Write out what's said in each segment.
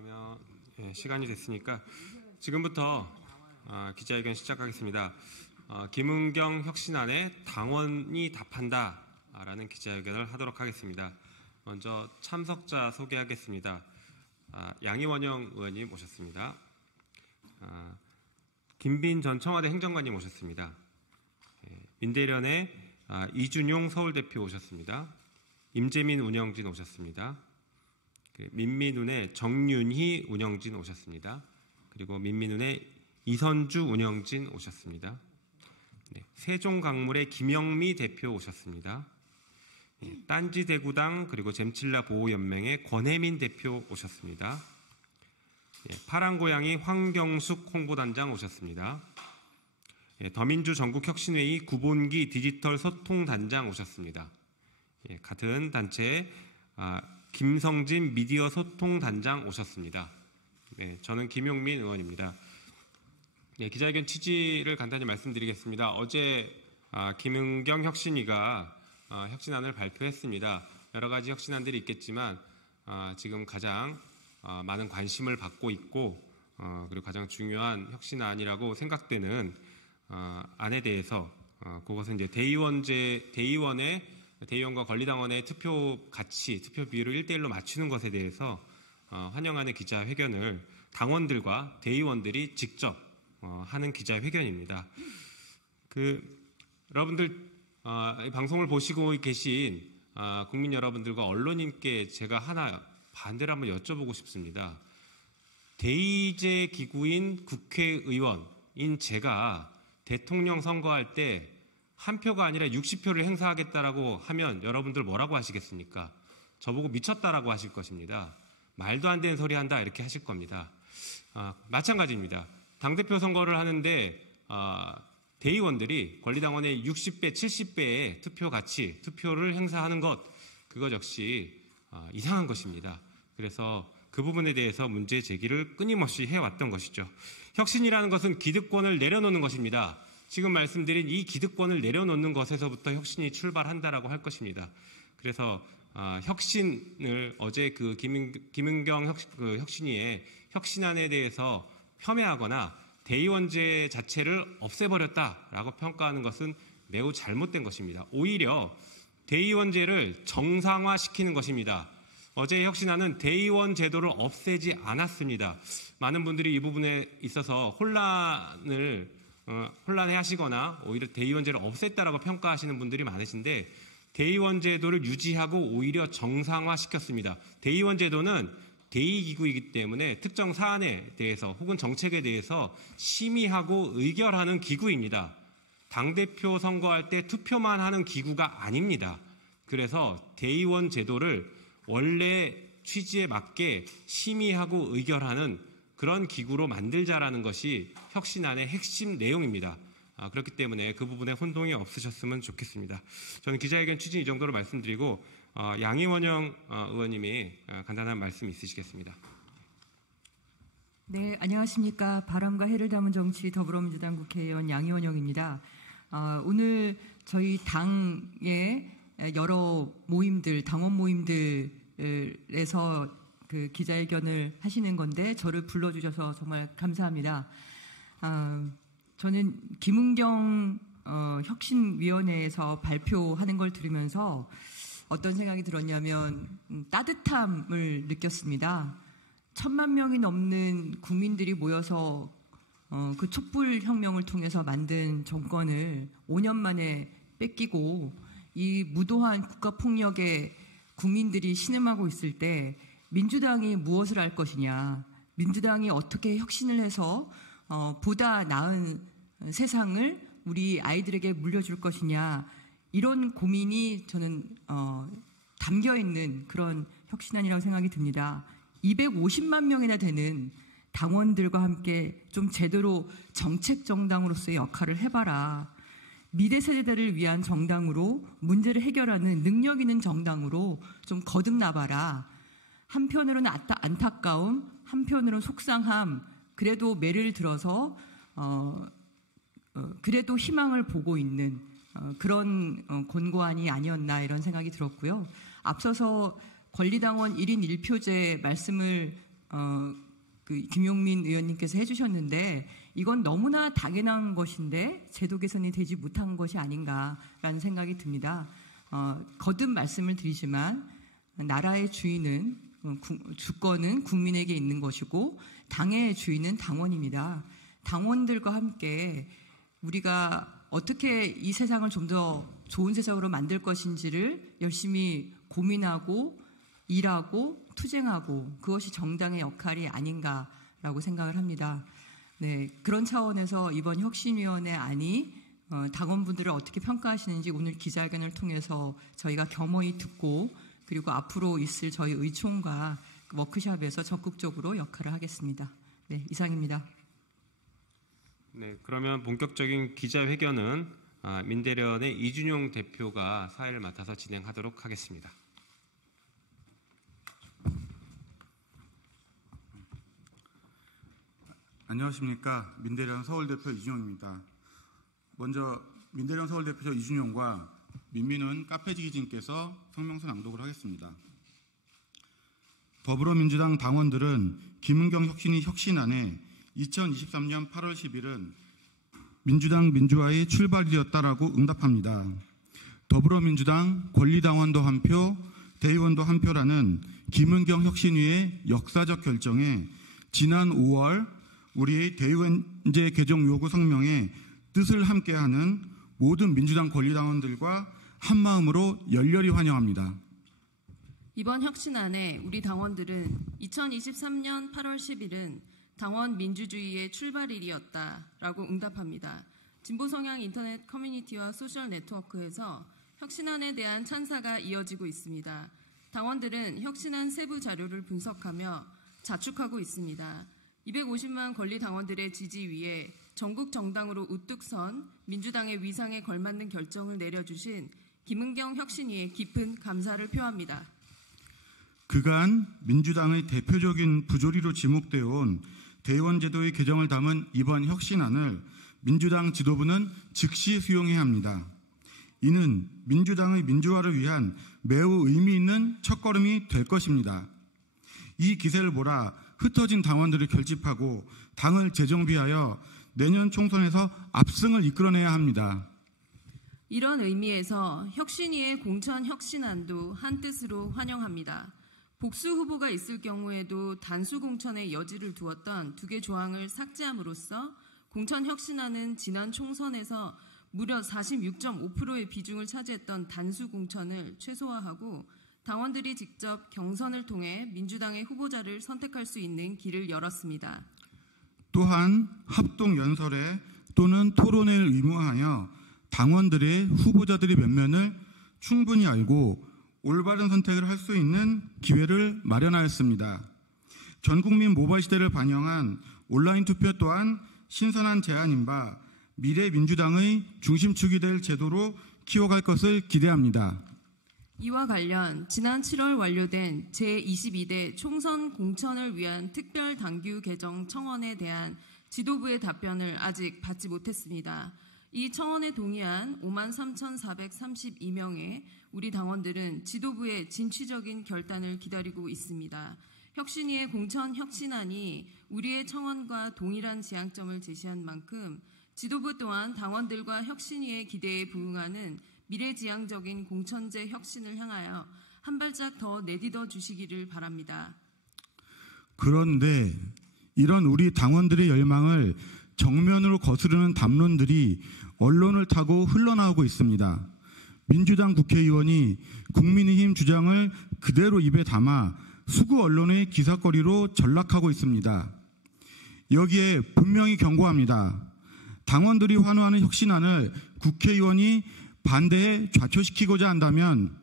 그러면 시간이 됐으니까 지금부터 기자회견 시작하겠습니다. 김은경 혁신안에 당원이 답한다라는 기자회견을 하도록 하겠습니다. 먼저 참석자 소개하겠습니다. 양희원영 의원님 모셨습니다. 김빈 전 청와대 행정관님 오셨습니다. 민대련의 이준용 서울대표 오셨습니다. 임재민 운영진 오셨습니다. 민민운의 정윤희 운영진 오셨습니다. 그리고 민민운의 이선주 운영진 오셨습니다. 세종강물의 김영미 대표 오셨습니다. 딴지대구당 그리고 잼칠라 보호연맹의 권혜민 대표 오셨습니다. 파랑고양이 황경숙 홍보단장 오셨습니다. 더민주 전국혁신회의 구본기 디지털 소통단장 오셨습니다. 같은 단체 김성진 미디어 소통단장 오셨습니다. 저는 김용민 의원입니다. 기자회견 취지를 간단히 말씀드리겠습니다. 어제 김은경 혁신위가 혁신안을 발표했습니다. 여러 가지 혁신안들이 있겠지만 지금 가장 많은 관심을 받고 있고 그리고 가장 중요한 혁신안이라고 생각되는 안에 대해서 그것은 이제 대의원과 권리당원의 투표 가치, 투표 비율을 1대1로 맞추는 것에 대해서 환영하는 기자회견을 당원들과 대의원들이 직접 하는 기자회견입니다. 여러분들 이 방송을 보시고 계신 국민 여러분들과 언론인께 제가 하나 반대를 한번 여쭤보고 싶습니다. 대의제 기구인 국회의원인 제가 대통령 선거할 때 한 표가 아니라 60표를 행사하겠다라고 하면 여러분들 뭐라고 하시겠습니까? 저보고 미쳤다라고 하실 것입니다. 말도 안 되는 소리 한다 이렇게 하실 겁니다. 마찬가지입니다. 당대표 선거를 하는데 대의원들이 권리당원의 60배, 70배의 투표 가치, 투표를 행사하는 것 그것 역시 이상한 것입니다. 그래서 그 부분에 대해서 문제 제기를 끊임없이 해왔던 것이죠. 혁신이라는 것은 기득권을 내려놓는 것입니다. 지금 말씀드린 이 기득권을 내려놓는 것에서부터 혁신이 출발한다라고 할 것입니다. 그래서 혁신을 어제 김은경 혁신위의 혁신안에 대해서 폄훼하거나 대의원제 자체를 없애버렸다라고 평가하는 것은 매우 잘못된 것입니다. 오히려 대의원제를 정상화시키는 것입니다. 어제 혁신안은 대의원 제도를 없애지 않았습니다. 많은 분들이 이 부분에 있어서 혼란해하시거나 오히려 대의원제를 없앴다라고 평가하시는 분들이 많으신데 대의원 제도를 유지하고 오히려 정상화시켰습니다. 대의원 제도는 대의기구이기 때문에 특정 사안에 대해서 혹은 정책에 대해서 심의하고 의결하는 기구입니다. 당대표 선거할 때 투표만 하는 기구가 아닙니다. 그래서 대의원 제도를 원래 취지에 맞게 심의하고 의결하는 그런 기구로 만들자라는 것이 혁신안의 핵심 내용입니다. 그렇기 때문에 그 부분에 혼동이 없으셨으면 좋겠습니다. 저는 기자회견 취지 이 정도로 말씀드리고 양희원영 의원님이 간단한 말씀 있으시겠습니다. 네, 안녕하십니까. 바람과 해를 담은 정치 더불어민주당 국회의원 양희원영입니다. 오늘 저희 당의 여러 모임들, 당원 모임들에서 그 기자회견을 하시는 건데 저를 불러주셔서 정말 감사합니다. 저는 김은경 혁신위원회에서 발표하는 걸 들으면서 어떤 생각이 들었냐면 따뜻함을 느꼈습니다. 1,000만 명이 넘는 국민들이 모여서 그 촛불혁명을 통해서 만든 정권을 5년 만에 뺏기고 이 무도한 국가폭력에 국민들이 신음하고 있을 때 민주당이 무엇을 할 것이냐, 민주당이 어떻게 혁신을 해서 보다 나은 세상을 우리 아이들에게 물려줄 것이냐, 이런 고민이 저는 담겨있는 그런 혁신안이라고 생각이 듭니다. 250만 명이나 되는 당원들과 함께 좀 제대로 정책정당으로서의 역할을 해봐라. 미래 세대들을 위한 정당으로 문제를 해결하는 능력 있는 정당으로 좀 거듭나봐라. 한편으로는 안타까움, 한편으로는 속상함, 그래도 매를 들어서 그래도 희망을 보고 있는 그런 권고안이 아니었나 이런 생각이 들었고요. 앞서서 권리당원 1인 1표제 말씀을 김용민 의원님께서 해주셨는데 이건 너무나 당연한 것인데 제도 개선이 되지 못한 것이 아닌가라는 생각이 듭니다. 거듭 말씀을 드리지만 나라의 주인은 주권은 국민에게 있는 것이고 당의 주인은 당원입니다. 당원들과 함께 우리가 어떻게 이 세상을 좀 더 좋은 세상으로 만들 것인지를 열심히 고민하고 일하고 투쟁하고 그것이 정당의 역할이 아닌가라고 생각을 합니다. 네, 그런 차원에서 이번 혁신위원회 안이 당원분들을 어떻게 평가하시는지 오늘 기자회견을 통해서 저희가 겸허히 듣고 그리고 앞으로 있을 저희 의총과 워크숍에서 적극적으로 역할을 하겠습니다. 네, 이상입니다. 네, 그러면 본격적인 기자회견은 민대련의 이준용 대표가 사회를 맡아서 진행하도록 하겠습니다. 안녕하십니까. 민대련 서울대표 이준용입니다. 먼저 민대련 서울대표 이준용과 민민훈 카페지기진께서 성명서 낭독을 하겠습니다. 더불어민주당 당원들은 김은경 혁신이 혁신안에 2023년 8월 10일은 민주당 민주화의 출발이었다라고 응답합니다. 더불어민주당 권리당원도 한 표, 대의원도 한 표라는 김은경 혁신위의 역사적 결정에 지난 5월 우리의 대의원제 개정 요구 성명에 뜻을 함께하는 모든 민주당 권리당원들과 한마음으로 열렬히 환영합니다. 이번 혁신안에 우리 당원들은 2023년 8월 10일은 당원 민주주의의 출발일이었다라고 응답합니다. 진보성향 인터넷 커뮤니티와 소셜 네트워크에서 혁신안에 대한 찬사가 이어지고 있습니다. 당원들은 혁신안 세부 자료를 분석하며 자축하고 있습니다. 250만 권리 당원들의 지지 위에 전국 정당으로 우뚝 선 민주당의 위상에 걸맞는 결정을 내려주신 김은경 혁신위에 깊은 감사를 표합니다. 그간 민주당의 대표적인 부조리로 지목되어 온 대의원제도의 개정을 담은 이번 혁신안을 민주당 지도부는 즉시 수용해야 합니다. 이는 민주당의 민주화를 위한 매우 의미 있는 첫걸음이 될 것입니다. 이 기세를 몰아 흩어진 당원들을 결집하고 당을 재정비하여 내년 총선에서 압승을 이끌어내야 합니다. 이런 의미에서 혁신위의 공천 혁신안도 한뜻으로 환영합니다. 복수 후보가 있을 경우에도 단수 공천의 여지를 두었던 두 개 조항을 삭제함으로써 공천 혁신안은 지난 총선에서 무려 46.5%의 비중을 차지했던 단수 공천을 최소화하고 당원들이 직접 경선을 통해 민주당의 후보자를 선택할 수 있는 길을 열었습니다. 또한 합동연설회 또는 토론회를 의무화하여 당원들의 후보자들의 면면을 충분히 알고 올바른 선택을 할 수 있는 기회를 마련하였습니다. 전국민 모바일 시대를 반영한 온라인 투표 또한 신선한 제안인 바 미래 민주당의 중심축이 될 제도로 키워갈 것을 기대합니다. 이와 관련 지난 7월 완료된 제22대 총선 공천을 위한 특별당규 개정 청원에 대한 지도부의 답변을 아직 받지 못했습니다. 이 청원에 동의한 53,432명의 우리 당원들은 지도부의 진취적인 결단을 기다리고 있습니다. 혁신위의 공천 혁신안이 우리의 청원과 동일한 지향점을 제시한 만큼 지도부 또한 당원들과 혁신위의 기대에 부응하는 미래지향적인 공천제 혁신을 향하여 한 발짝 더 내딛어 주시기를 바랍니다. 그런데 이런 우리 당원들의 열망을 정면으로 거스르는 담론들이 언론을 타고 흘러나오고 있습니다. 민주당 국회의원이 국민의힘 주장을 그대로 입에 담아 수구 언론의 기사거리로 전락하고 있습니다. 여기에 분명히 경고합니다. 당원들이 환호하는 혁신안을 국회의원이 반대에 좌초시키고자 한다면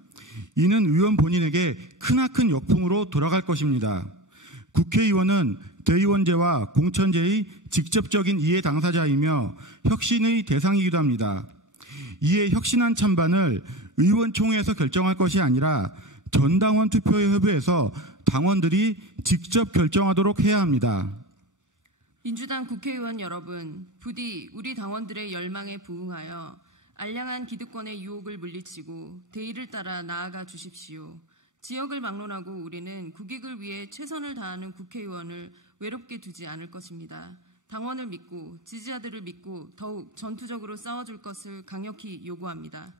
이는 의원 본인에게 크나큰 역풍으로 돌아갈 것입니다. 국회의원은 대의원제와 공천제의 직접적인 이해 당사자이며 혁신의 대상이기도 합니다. 이에 혁신안 찬반을 의원총회에서 결정할 것이 아니라 전당원 투표에 협의해서 당원들이 직접 결정하도록 해야 합니다. 민주당 국회의원 여러분, 부디 우리 당원들의 열망에 부응하여 알량한 기득권의 유혹을 물리치고 대의를 따라 나아가 주십시오. 지역을 막론하고 우리는 국익을 위해 최선을 다하는 국회의원을 외롭게 두지 않을 것입니다. 당원을 믿고 지지자들을 믿고 더욱 전투적으로 싸워줄 것을 강력히 요구합니다.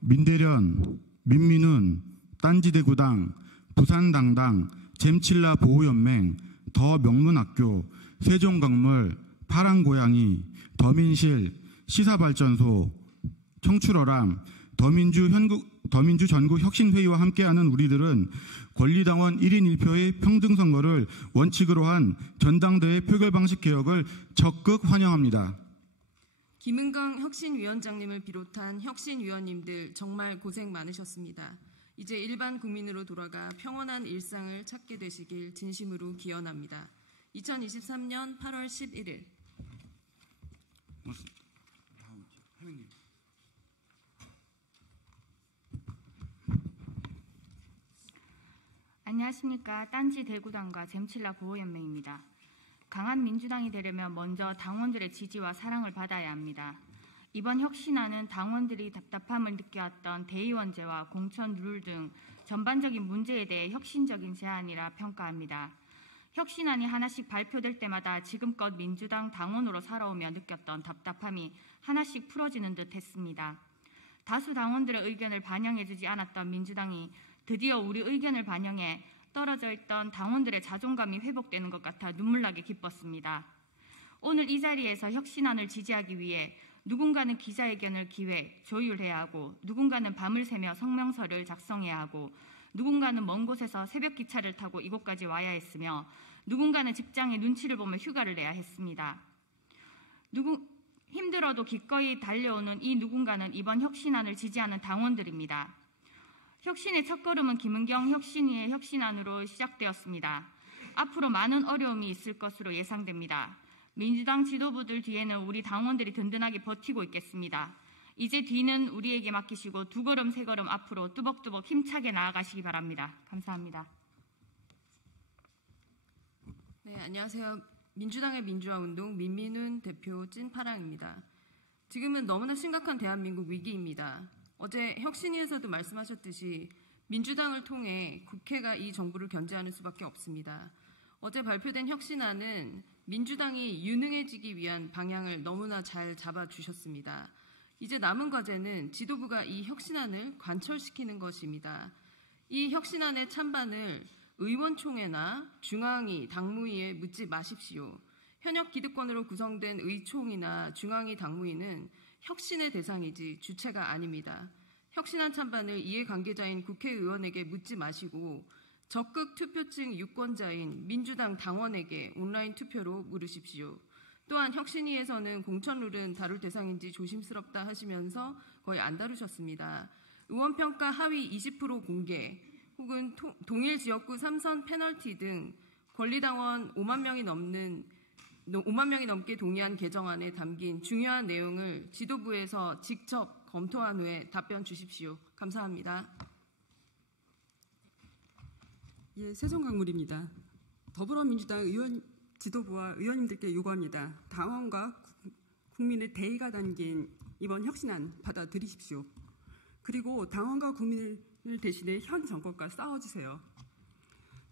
민대련, 민민운, 딴지대구당, 부산당당, 잼칠라 보호연맹, 더 명문학교, 세종건물, 파랑고양이, 더민실, 시사발전소, 청출어람, 더민주 전국혁신회의와 함께하는 우리들은 권리당원 1인 1표의 평등선거를 원칙으로 한 전당대회 표결 방식 개혁을 적극 환영합니다. 김은경 혁신위원장님을 비롯한 혁신위원님들 정말 고생 많으셨습니다. 이제 일반 국민으로 돌아가 평온한 일상을 찾게 되시길 진심으로 기원합니다. 2023년 8월 11일 안녕하십니까. 딴지 대구당과 잼칠라 보호연맹입니다. 강한 민주당이 되려면 먼저 당원들의 지지와 사랑을 받아야 합니다. 이번 혁신안은 당원들이 답답함을 느껴왔던 대의원제와 공천 룰 등 전반적인 문제에 대해 혁신적인 제안이라 평가합니다. 혁신안이 하나씩 발표될 때마다 지금껏 민주당 당원으로 살아오며 느꼈던 답답함이 하나씩 풀어지는 듯 했습니다. 다수 당원들의 의견을 반영해주지 않았던 민주당이 드디어 우리 의견을 반영해 떨어져 있던 당원들의 자존감이 회복되는 것 같아 눈물나게 기뻤습니다. 오늘 이 자리에서 혁신안을 지지하기 위해 누군가는 기자회견을 기획, 조율해야 하고 누군가는 밤을 새며 성명서를 작성해야 하고 누군가는 먼 곳에서 새벽 기차를 타고 이곳까지 와야 했으며 누군가는 직장의 눈치를 보며 휴가를 내야 했습니다. 힘들어도 기꺼이 달려오는 이 누군가는 이번 혁신안을 지지하는 당원들입니다. 혁신의 첫걸음은 김은경 혁신위의 혁신안으로 시작되었습니다. 앞으로 많은 어려움이 있을 것으로 예상됩니다. 민주당 지도부들 뒤에는 우리 당원들이 든든하게 버티고 있겠습니다. 이제 뒤는 우리에게 맡기시고 두 걸음 세 걸음 앞으로 뚜벅뚜벅 힘차게 나아가시기 바랍니다. 감사합니다. 네, 안녕하세요. 민주당의 민주화운동 민민훈 대표 찐파랑입니다. 지금은 너무나 심각한 대한민국 위기입니다. 어제 혁신위에서도 말씀하셨듯이 민주당을 통해 국회가 이 정부를 견제하는 수밖에 없습니다. 어제 발표된 혁신안은 민주당이 유능해지기 위한 방향을 너무나 잘 잡아주셨습니다. 이제 남은 과제는 지도부가 이 혁신안을 관철시키는 것입니다. 이 혁신안의 찬반을 의원총회나 중앙위, 당무위에 묻지 마십시오. 현역 기득권으로 구성된 의총이나 중앙위, 당무위는 혁신의 대상이지 주체가 아닙니다. 혁신안 찬반을 이해관계자인 국회의원에게 묻지 마시고 적극 투표층 유권자인 민주당 당원에게 온라인 투표로 물으십시오. 또한 혁신위에서는 공천룰은 다룰 대상인지 조심스럽다 하시면서 거의 안 다루셨습니다. 의원평가 하위 20% 공개 혹은 동일 지역구 3선 페널티 등 권리당원 5만 명이 넘게 동의한 개정안에 담긴 중요한 내용을 지도부에서 직접 검토한 후에 답변 주십시오. 감사합니다. 예, 세종강물입니다. 더불어민주당 의원 지도부와 의원님들께 요구합니다. 당원과 국민의 대의가 담긴 이번 혁신안 받아들이십시오. 그리고 당원과 국민을 대신해 현 정권과 싸워주세요.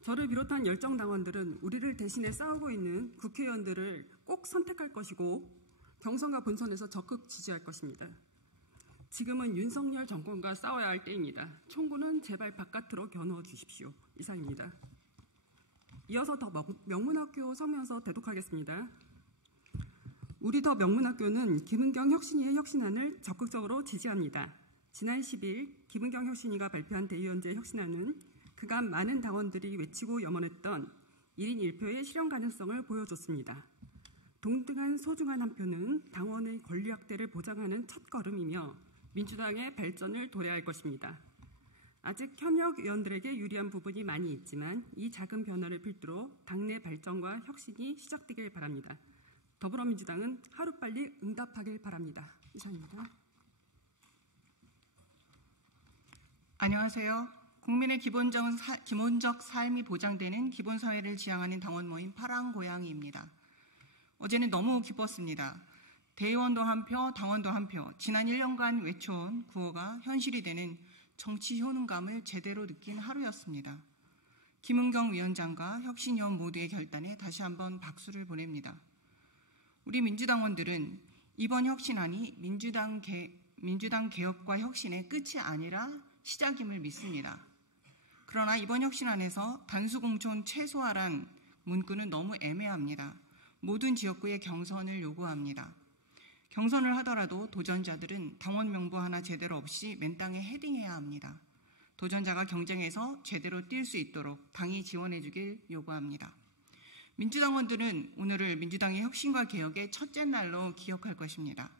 저를 비롯한 열정당원들은 우리를 대신해 싸우고 있는 국회의원들을 꼭 선택할 것이고 경선과 본선에서 적극 지지할 것입니다. 지금은 윤석열 정권과 싸워야 할 때입니다. 총구는 제발 바깥으로 겨누어 주십시오. 이상입니다. 이어서 더 명문학교 성명서 대독하겠습니다. 우리 더 명문학교는 김은경 혁신위의 혁신안을 적극적으로 지지합니다. 지난 10일 김은경 혁신위가 발표한 대의원제 혁신안은 그간 많은 당원들이 외치고 염원했던 1인 1표의 실현 가능성을 보여줬습니다. 동등한 소중한 한 표는 당원의 권리 확대를 보장하는 첫걸음이며 민주당의 발전을 도래할 것입니다. 아직 현역 의원들에게 유리한 부분이 많이 있지만 이 작은 변화를 필두로 당내 발전과 혁신이 시작되길 바랍니다. 더불어민주당은 하루빨리 응답하길 바랍니다. 이상입니다. 안녕하세요. 국민의 기본적 삶이 보장되는 기본사회를 지향하는 당원 모임 파랑고양이입니다. 어제는 너무 기뻤습니다. 대의원도 한 표, 당원도 한 표, 지난 1년간 외쳐온 구호가 현실이 되는 정치 효능감을 제대로 느낀 하루였습니다. 김은경 위원장과 혁신위원 모두의 결단에 다시 한번 박수를 보냅니다. 우리 민주당원들은 이번 혁신안이 민주당 개혁과 혁신의 끝이 아니라 시작임을 믿습니다. 그러나 이번 혁신안에서 단수공천 최소화란 문구는 너무 애매합니다. 모든 지역구의 경선을 요구합니다. 경선을 하더라도 도전자들은 당원 명부 하나 제대로 없이 맨 땅에 헤딩해야 합니다. 도전자가 경쟁에서 제대로 뛸 수 있도록 당이 지원해 주길 요구합니다. 민주당원들은 오늘을 민주당의 혁신과 개혁의 첫째 날로 기억할 것입니다.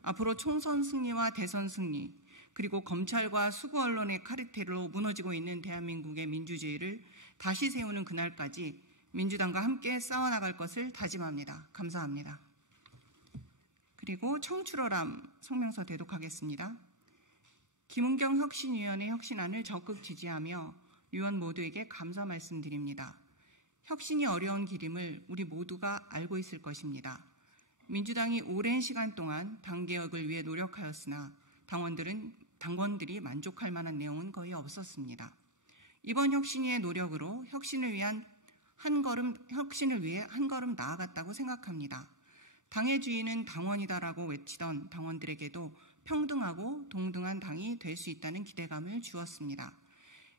앞으로 총선 승리와 대선 승리, 그리고 검찰과 수구 언론의 카르텔로 무너지고 있는 대한민국의 민주주의를 다시 세우는 그날까지 민주당과 함께 싸워나갈 것을 다짐합니다. 감사합니다. 그리고 청출어람 성명서 대독하겠습니다. 김은경 혁신위원회 혁신안을 적극 지지하며 위원 모두에게 감사 말씀드립니다. 혁신이 어려운 길임을 우리 모두가 알고 있을 것입니다. 민주당이 오랜 시간 동안 당 개혁을 위해 노력하였으나 당원들이 만족할 만한 내용은 거의 없었습니다. 이번 혁신위의 노력으로 혁신을 위해 한 걸음 나아갔다고 생각합니다. 당의 주인은 당원이다라고 외치던 당원들에게도 평등하고 동등한 당이 될 수 있다는 기대감을 주었습니다.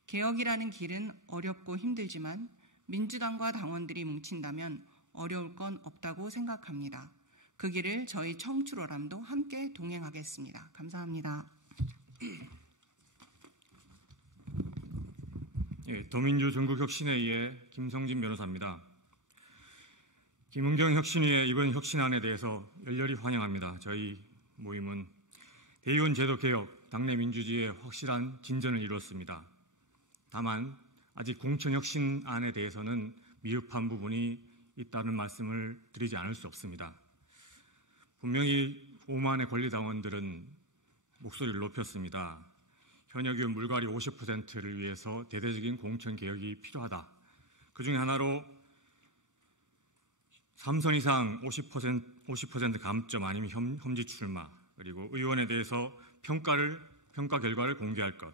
개혁이라는 길은 어렵고 힘들지만 민주당과 당원들이 뭉친다면 어려울 건 없다고 생각합니다. 그 길을 저희 청출어람도 함께 동행하겠습니다. 감사합니다. 더민주 전국혁신회의의 김성진 변호사입니다. 김은경 혁신위의 이번 혁신안에 대해서 열렬히 환영합니다. 저희 모임은 대의원 제도 개혁, 당내 민주주의의 확실한 진전을 이뤘습니다. 다만 아직 공천 혁신안에 대해서는 미흡한 부분이 있다는 말씀을 드리지 않을 수 없습니다. 분명히 5만의 권리당원들은 목소리를 높였습니다. 현역 의원 물갈이 50%를 위해서 대대적인 공천 개혁이 필요하다. 그중에 하나로 3선 이상 50% 감점 아니면 험지 출마, 그리고 의원에 대해서 평가 결과를 공개할 것,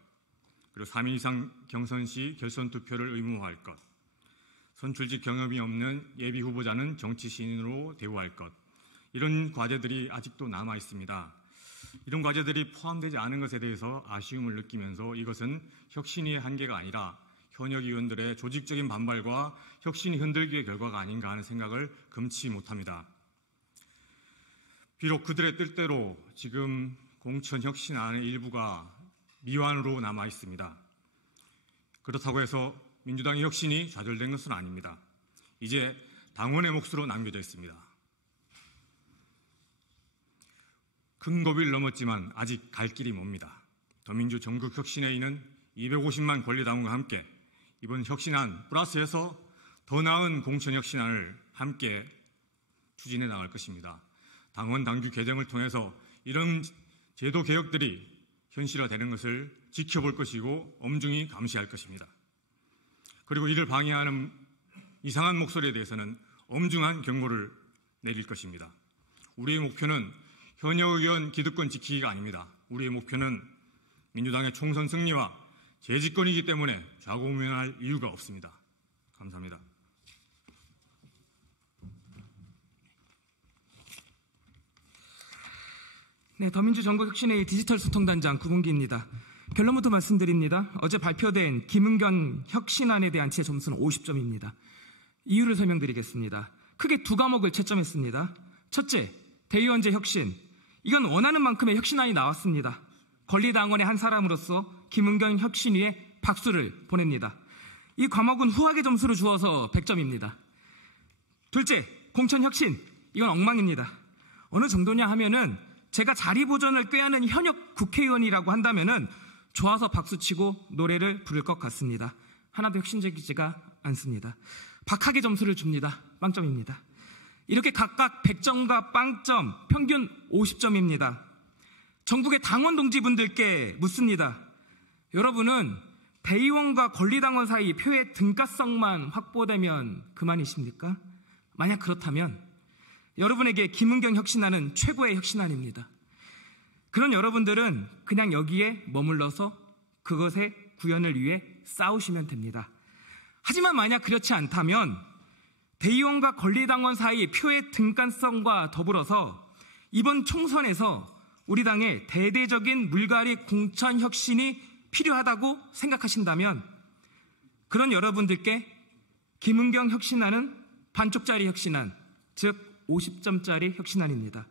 그리고 3인 이상 경선 시 결선 투표를 의무화할 것, 선출직 경험이 없는 예비 후보자는 정치 신인으로 대우할 것, 이런 과제들이 아직도 남아 있습니다. 이런 과제들이 포함되지 않은 것에 대해서 아쉬움을 느끼면서 이것은 혁신위의 한계가 아니라 현역 의원들의 조직적인 반발과 혁신이 흔들기의 결과가 아닌가 하는 생각을 금치 못합니다. 비록 그들의 뜻대로 지금 공천 혁신안의 일부가 미완으로 남아 있습니다. 그렇다고 해서 민주당의 혁신이 좌절된 것은 아닙니다. 이제 당원의 몫으로 남겨져 있습니다. 큰 고비를 넘었지만 아직 갈 길이 멉니다. 더민주 전국혁신회의는 250만 권리당원과 함께 이번 혁신안 플러스해서 더 나은 공천혁신안을 함께 추진해 나갈 것입니다. 당원 당규 개정을 통해서 이런 제도 개혁들이 현실화되는 것을 지켜볼 것이고 엄중히 감시할 것입니다. 그리고 이를 방해하는 이상한 목소리에 대해서는 엄중한 경고를 내릴 것입니다. 우리의 목표는 현역 의원 기득권 지키기가 아닙니다. 우리의 목표는 민주당의 총선 승리와 재집권이기 때문에 좌고우면할 이유가 없습니다. 감사합니다. 네, 더민주 전국혁신회의 디지털 소통단장 구봉기입니다. 결론부터 말씀드립니다. 어제 발표된 김은경 혁신안에 대한 제 점수는 50점입니다. 이유를 설명드리겠습니다. 크게 두 과목을 채점했습니다. 첫째, 대의원제 혁신. 이건 원하는 만큼의 혁신안이 나왔습니다. 권리당원의 한 사람으로서 김은경 혁신위에 박수를 보냅니다. 이 과목은 후하게 점수를 주어서 100점입니다. 둘째, 공천 혁신. 이건 엉망입니다. 어느 정도냐 하면은 제가 자리 보전을 꾀하는 현역 국회의원이라고 한다면은 좋아서 박수치고 노래를 부를 것 같습니다. 하나도 혁신적이지가 않습니다. 박하게 점수를 줍니다. 빵점입니다. 이렇게 각각 100점과 빵점, 평균 50점입니다. 전국의 당원 동지분들께 묻습니다. 여러분은 대의원과 권리당원 사이 표의 등가성만 확보되면 그만이십니까? 만약 그렇다면 여러분에게 김은경 혁신안은 최고의 혁신안입니다. 그런 여러분들은 그냥 여기에 머물러서 그것의 구현을 위해 싸우시면 됩니다. 하지만 만약 그렇지 않다면 대의원과 권리당원 사이 표의 등가성과 더불어서 이번 총선에서 우리 당의 대대적인 물갈이 공천 혁신이 필요하다고 생각하신다면 그런 여러분들께 김은경 혁신안은 반쪽짜리 혁신안, 즉 50점짜리 혁신안입니다.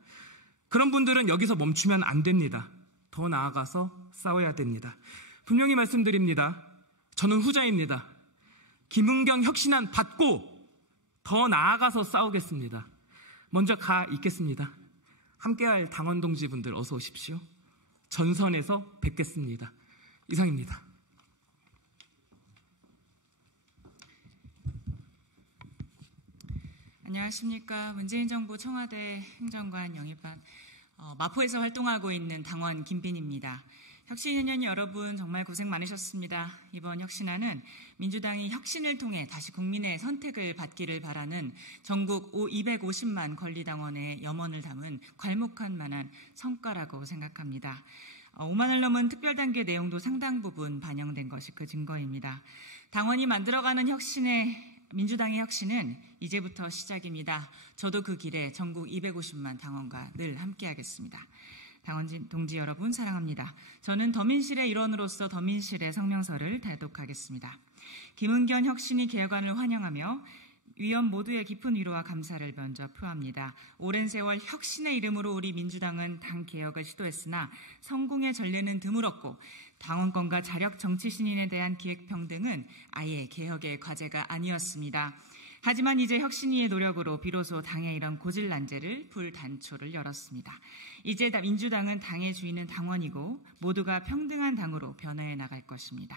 그런 분들은 여기서 멈추면 안 됩니다. 더 나아가서 싸워야 됩니다. 분명히 말씀드립니다. 저는 후자입니다. 김은경 혁신안 받고 더 나아가서 싸우겠습니다. 먼저 가 있겠습니다. 함께할 당원 동지분들 어서 오십시오. 전선에서 뵙겠습니다. 이상입니다. 안녕하십니까. 문재인 정부 청와대 행정관 영입반 마포에서 활동하고 있는 당원 김빈입니다. 혁신위원 여러분 정말 고생 많으셨습니다. 이번 혁신안은 민주당이 혁신을 통해 다시 국민의 선택을 받기를 바라는 전국 250만 권리당원의 염원을 담은 괄목할 만한 성과라고 생각합니다. 5만을 넘은 특별단계 내용도 상당 부분 반영된 것이 그 증거입니다. 당원이 만들어가는 민주당의 혁신은 이제부터 시작입니다. 저도 그 길에 전국 250만 당원과 늘 함께하겠습니다. 당원 동지 여러분 사랑합니다. 저는 더민실의 일원으로서 더민실의 성명서를 대독하겠습니다. 김은경 혁신위 개혁안을 환영하며 위원 모두의 깊은 위로와 감사를 먼저 표합니다. 오랜 세월 혁신의 이름으로 우리 민주당은 당 개혁을 시도했으나 성공의 전례는 드물었고 당원권과 자력 정치 신인에 대한 기획평등은 아예 개혁의 과제가 아니었습니다. 하지만 이제 혁신위의 노력으로 비로소 당의 이런 고질난제를 불단초를 열었습니다. 이제 민주당은 당의 주인은 당원이고 모두가 평등한 당으로 변화해 나갈 것입니다.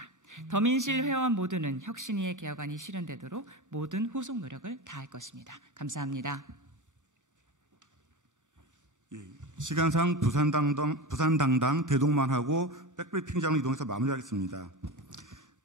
더민실 회원 모두는 혁신위의 개혁안이 실현되도록 모든 후속 노력을 다할 것입니다. 감사합니다. 시간상 부산당당 대동만하고 백브리핑장으로 이동해서 마무리하겠습니다.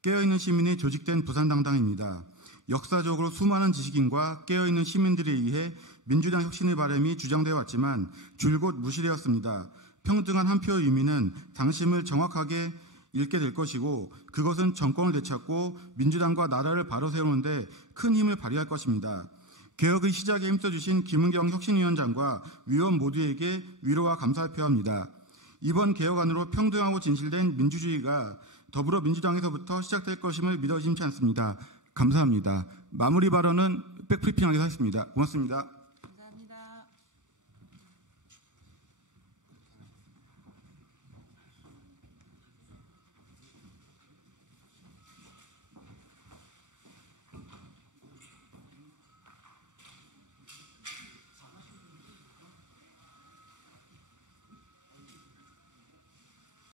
깨어있는 시민이 조직된 부산당당입니다. 역사적으로 수많은 지식인과 깨어있는 시민들에 의해 민주당 혁신의 바람이 주장되어 왔지만 줄곧 무시되었습니다. 평등한 한 표의 의미는 당심을 정확하게 읽게 될 것이고 그것은 정권을 되찾고 민주당과 나라를 바로 세우는데 큰 힘을 발휘할 것입니다. 개혁의 시작에 힘써주신 김은경 혁신위원장과 위원 모두에게 위로와 감사를 표합니다. 이번 개혁안으로 평등하고 진실된 민주주의가 더불어민주당에서부터 시작될 것임을 믿어 의심치 않습니다. 감사합니다. 마무리 발언은 백브리핑하기로 하겠습니다. 고맙습니다.